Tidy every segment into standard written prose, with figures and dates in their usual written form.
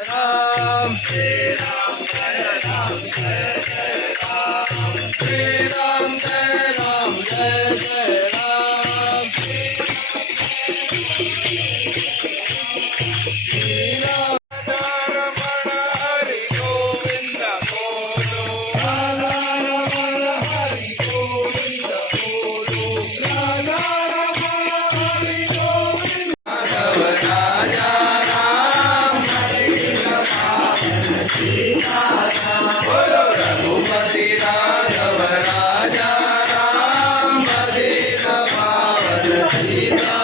राम जय राम जय राम जय जय राम श्री राम जय राम जय जय राम श्री राम रमण हरि गोविंद बोलो राधा रमण हरि गोविंद बोलो राधा रमण हरि गोविंद राघव राजा राम बोलो रघुपति राघव राजा राम पतित पावन सीता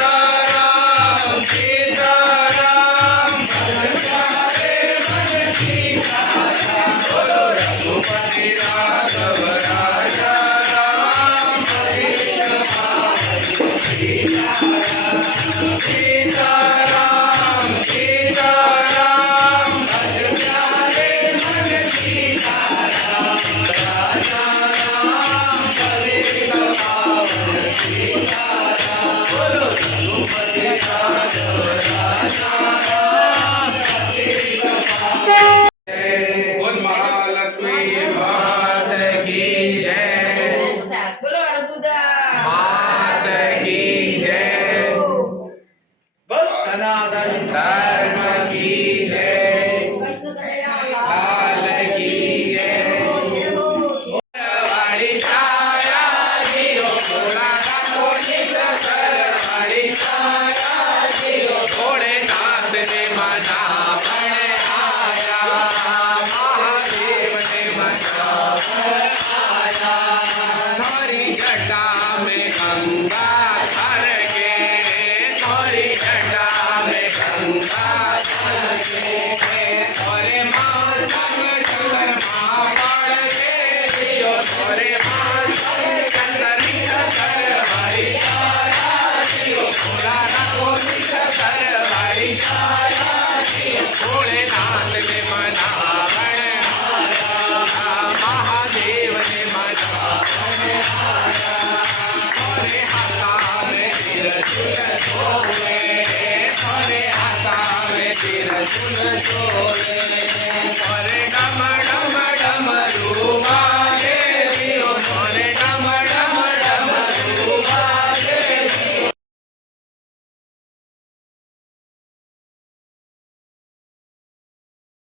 सीताराम सीताराम भजन प्यारे मन सीताराम बोलो रघुपति राघव राजा राम पतित पावन सीताराम सीताराम सीताराम भजन प्यारे मन सीताराम राजा राम पतित पावन सीताराम बोलो रघुपति राघव राजा राम पतित पावन बोल महालक्ष्मी मात की जय बोलो अर्बुदा मात की जय बोल सनातन धर्म की जय लाल की जय वाली छाया जियो थोड़ा कोणी सर वाली छाया जियो थोड़े